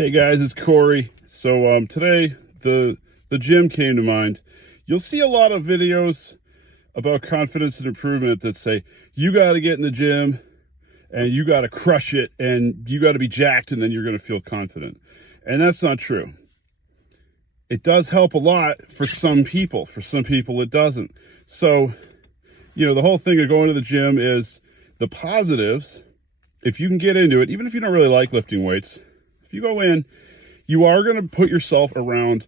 Hey guys, it's Corey. So today the gym came to mind. You'll see a lot of videos about confidence and improvement that say you got to get in the gym and you got to crush it and you got to be jacked and then you're going to feel confident. And that's not true. It does help a lot for some people. For some people it doesn't. So, the whole thing of going to the gym is the positives. If you can get into it, even if you don't really like lifting weights, if you go in, you are going to put yourself around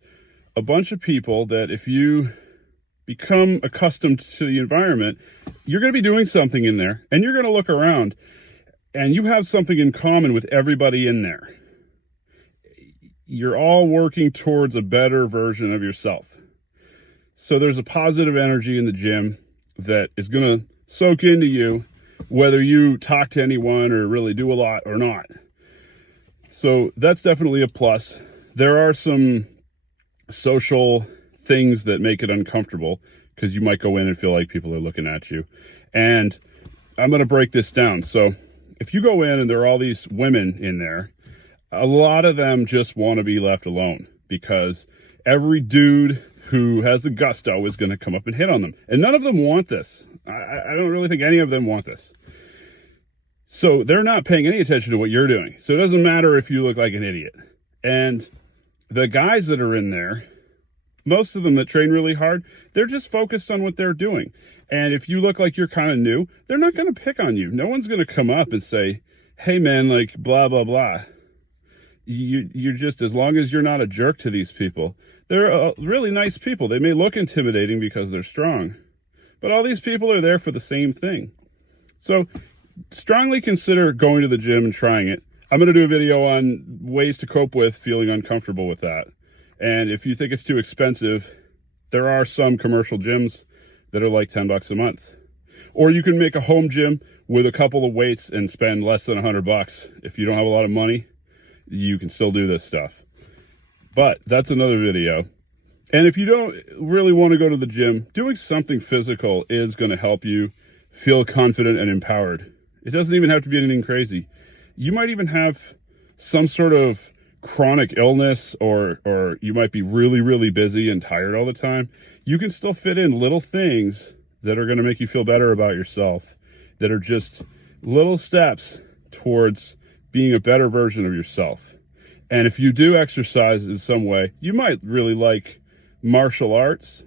a bunch of people that if you become accustomed to the environment, you're going to be doing something in there and you're going to look around and you have something in common with everybody in there. You're all working towards a better version of yourself. So there's a positive energy in the gym that is going to soak into you, whether you talk to anyone or really do a lot or not. So that's definitely a plus. There are some social things that make it uncomfortable because you might go in and feel like people are looking at you. And I'm going to break this down. So if you go in and there are all these women in there, a lot of them just want to be left alone because every dude who has the gusto is going to come up and hit on them. And none of them want this. I don't really think any of them want this. So they're not paying any attention to what you're doing. So it doesn't matter if you look like an idiot. And the guys that are in there, most of them that train really hard, they're just focused on what they're doing. And if you look like you're kind of new, they're not going to pick on you. No one's going to come up and say, hey man, like blah, blah, blah. You're just, as long as you're not a jerk to these people, they're really nice people. They may look intimidating because they're strong, but all these people are there for the same thing. So strongly consider going to the gym and trying it. I'm going to do a video on ways to cope with feeling uncomfortable with that. And if you think it's too expensive, there are some commercial gyms that are like $10 a month. Or you can make a home gym with a couple of weights and spend less than $100. If you don't have a lot of money, you can still do this stuff. But that's another video. And if you don't really want to go to the gym, doing something physical is going to help you feel confident and empowered. It doesn't even have to be anything crazy. You might even have some sort of chronic illness or you might be really, really busy and tired all the time. You can still fit in little things that are going to make you feel better about yourself, that are just little steps towards being a better version of yourself. And if you do exercise in some way, you might really like martial arts.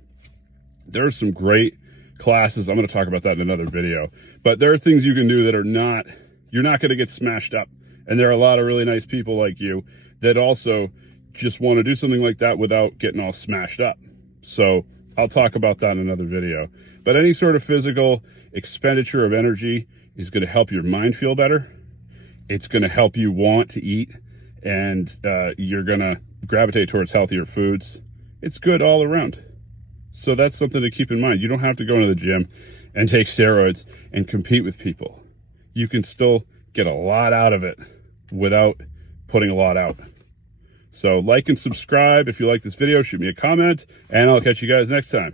There are some great classes. I'm going to talk about that in another video. But there are things you can do that are not, you're not going to get smashed up. And there are a lot of really nice people like you that also just want to do something like that without getting all smashed up. So I'll talk about that in another video. But any sort of physical expenditure of energy is going to help your mind feel better. It's going to help you want to eat, and you're going to gravitate towards healthier foods. It's good all around. So that's something to keep in mind. You don't have to go into the gym and take steroids and compete with people. You can still get a lot out of it without putting a lot out. So like and subscribe. If you like this video, shoot me a comment, and I'll catch you guys next time.